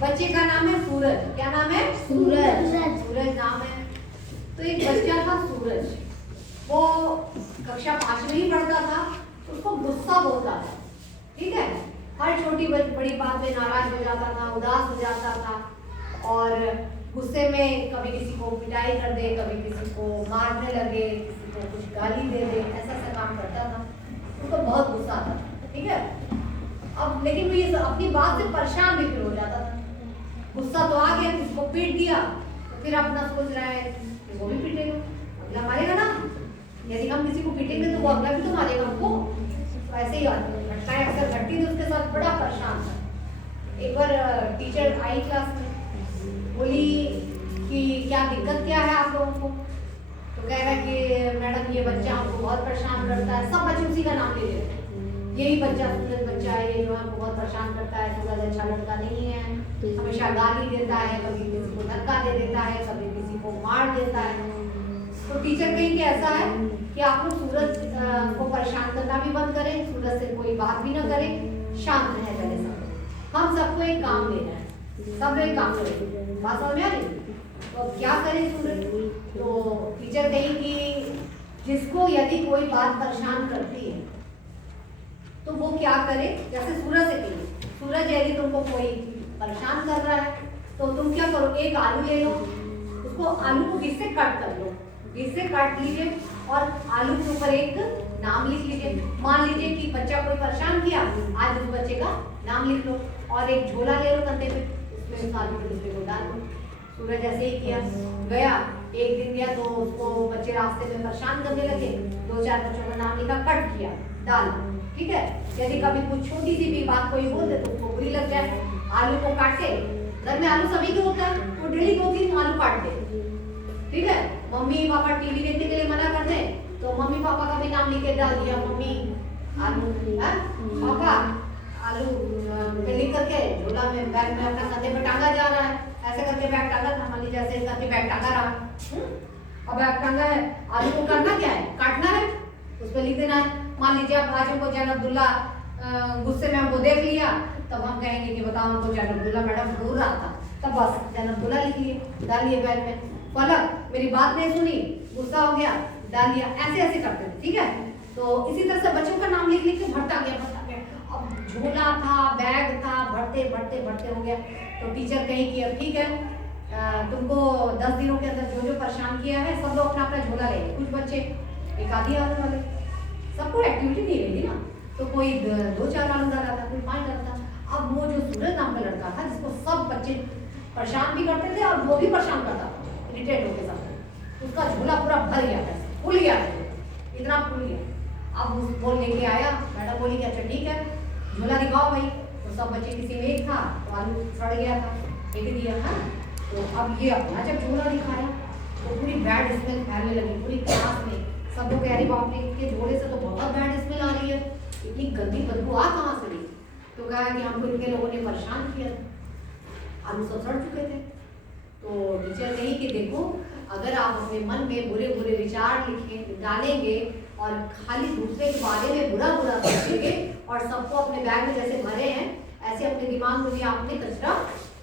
बच्चे का नाम है सूरज। क्या नाम है? सूरज। सूरज नाम है। तो एक बच्चा था सूरज, वो कक्षा 5 में ही पढ़ता था। उसको गुस्सा बहुत आता, ठीक है, हर छोटी बड़ी बात में नाराज हो जाता था, उदास हो जाता था, और गुस्से में कभी किसी को पिटाई कर दे, कभी किसी को मारने लगे, किसी को कुछ गाली दे दे, ऐसा ऐसा काम करता था। उसको बहुत गुस्सा आता था, ठीक है। अब लेकिन वो ये अपनी बात से परेशान भी फिर हो जाता था। गुस्सा तो आ गया, किसी को पीट दिया, तो फिर अपना सोच रहा है कि वो भी पीटेगा, अगला मारेगा ना। यदि हम किसी को पीटेंगे तो वो अगला भी तो मारेगा हमको। तो ऐसे ही घटनाएं अक्सर घटती थी उसके साथ, बड़ा परेशान था। एक बार टीचर आई क्लास में, बोली कि क्या दिक्कत क्या है आप लोगों को। तो कह रहा है कि मैडम ये बच्चा हमको बहुत परेशान करता है। सब बच्चे उसी का नाम ले रहे हैं, यही बच्चा सूरज बच्चा है, ये जो है बहुत परेशान करता है, सूरज अच्छा लड़का नहीं है, हमेशा गाली देता है, कभी किसी को धक्का दे देता है, कभी किसी को मार देता है। तो टीचर कहीं कि ऐसा है कि आप लोग सूरज को परेशान करना भी बंद करें, सूरज से कोई बात भी ना करें, शांत रहे पहले सब। हम सबको एक काम लेना है, सब एक काम करें, बात समझ में आ रही? तो क्या करें सूरज? तो टीचर कही कि जिसको यदि कोई बात परेशान करती है तो वो क्या करे, जैसे सूरज से कहिए, सूरज यदि तुमको कोई परेशान कर रहा है तो तुम क्या करो, एक आलू ले लो, उसको आलू को बीच से कट कर लो, बीच से काट लीजिए और आलू के ऊपर एक नाम लिख लीजिए। मान लीजिए कि बच्चा कोई परेशान किया, आज उस बच्चे का नाम लिख लो, और एक झोला ले लो कंधे पे, उसमें आलू के दूसरे को डाल दो। सूरज ऐसे ही किया, गया, एक दिन गया तो उसको बच्चे रास्ते में परेशान करने लगे, 2-4 बच्चों का नाम लिखा, कट किया, डाल, ठीक है। यदि कभी कुछ छोटी सी भी बात कोई बोल दे तो उसको बुरी लग जाए, आलू को काटे, घर में आलू सभी के होता है, वो डेली 2-3 आलू काट दे, ठीक है। मम्मी पापा टीवी देखने के लिए मना कर दे तो मम्मी पापा का भी नाम लिख के डाल दिया, मम्मी आलू, पापा आलू पे लिख करके झोला में बैग में अपना कंधे पे टांगा जा रहा है, ऐसे करके बैग टांगा था, मान लीजिए ऐसे करके बैग टांगा रहा, अब बैग टांगा है, आलू को करना क्या है, काटना है, उस पर लिख देना है। मान लीजिए अब आज हमको जैन अब्दुल्ला गुस्से में हमको देख लिया, तब हम कहेंगे कि बताओ हमको जैन अब्दुल्ला मैडम घूर रहा था, तब बस जैन अब्दुल्ला लिख लिए, डाल लिए बैग में। फलक मेरी बात नहीं सुनी, गुस्सा हो गया, डाल दिया, ऐसे ऐसे करते थे, ठीक है। तो इसी तरह से बच्चों का नाम लिख लिख के भरता गया। अब झोला था, बैग था, भरते भरते भरते हो गया। तो टीचर कही कि अब ठीक है, तुमको 10 दिनों के अंदर जो जो परेशान किया है सब लोग अपना अपना झोला ले। कुछ बच्चे एक आधी आलू वाले, सबको एक्टिविटी नहीं रही ना, तो कोई 2-4 आलू डाला था, कोई 5 डाला था। अब वो जो सूरज नाम का लड़का था, जिसको सब बच्चे परेशान भी करते थे और वो भी परेशान करता था इरिटेट होके सब, उसका झोला पूरा भर गया था, फूल गया था, इतना फूल गया। अब उस वो लेके आया, मैडम बोली कि अच्छा ठीक है झोला दिखाओ भाई। तो सब बच्चे किसी में एक था, तो आलू सड़ गया था, फेंक दिया था। तो अब ये अपना जब झोला दिखाया तो पूरी बैड स्मेल फैलने लगी पूरी क्लास में। सब लोग कह रहे बाप रे इनके झोले से तो बहुत बैड स्मेल आ रही है, इतनी गंदी बदबू आ कहाँ से रही। तो कहा कि हमको इनके लोगों ने परेशान किया, आलू सब सड़ चुके थे। तो टीचर कही कि देखो अगर आप अपने मन में बुरे बुरे विचार डालेंगे और खाली दूसरे के बारे में बुरा बुरा सोचेंगे और सबको अपने बैग में जैसे भरे हैं ऐसे अपने दिमाग में भी आपने कचरा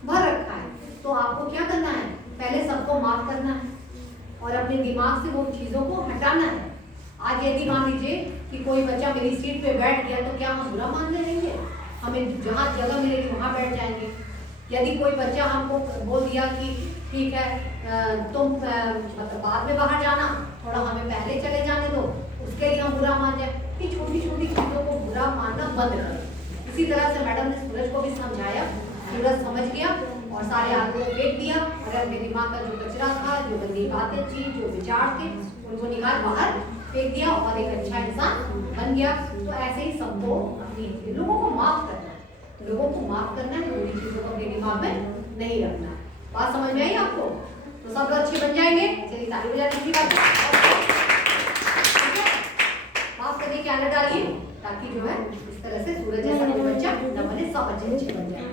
भर रखा है, तो आपको क्या करना है, पहले सबको माफ करना है और अपने दिमाग से वो चीज़ों को हटाना है। आज यदि मान लीजिए कि कोई बच्चा मेरी सीट पे बैठ गया तो क्या हम बुरा मान लेंगे, हमें जहाँ जगह मिलेगी वहाँ बैठ जाएंगे। यदि कोई बच्चा हमको बोल दिया कि ठीक है तुम मतलब बाद में बाहर जाना, थोड़ा हमें पहले चले जाने दो, उसके लिए हम बुरा मान जाए, कि छोटी छोटी चीज़ों को बुरा मानना बंद करें। इसी तरह से मैडम ने सूरज को भी समझाया, सूरज समझ गया और सारे आलू को फेंक दिया और अपने दिमाग का जो कचरा था, जो गंदी बातें थी, जो विचार थे, उनको निकाल बाहर फेंक दिया और एक अच्छा इंसान बन गया। तो ऐसे ही सबको अपनी लोगों को माफ करना, लोगों को माफ करना है, बुरी चीजों को अपने दिमाग में नहीं रखना। बात समझ में आई आपको? तो सब लोग अच्छे बन जाएंगे। चलिए ताली बजा दीजिए। माफ करने की आदत डालिए ताकि जो है इस तरह से सूरज जैसा कोई बच्चा न बने, सब अच्छे अच्छे बन जाए।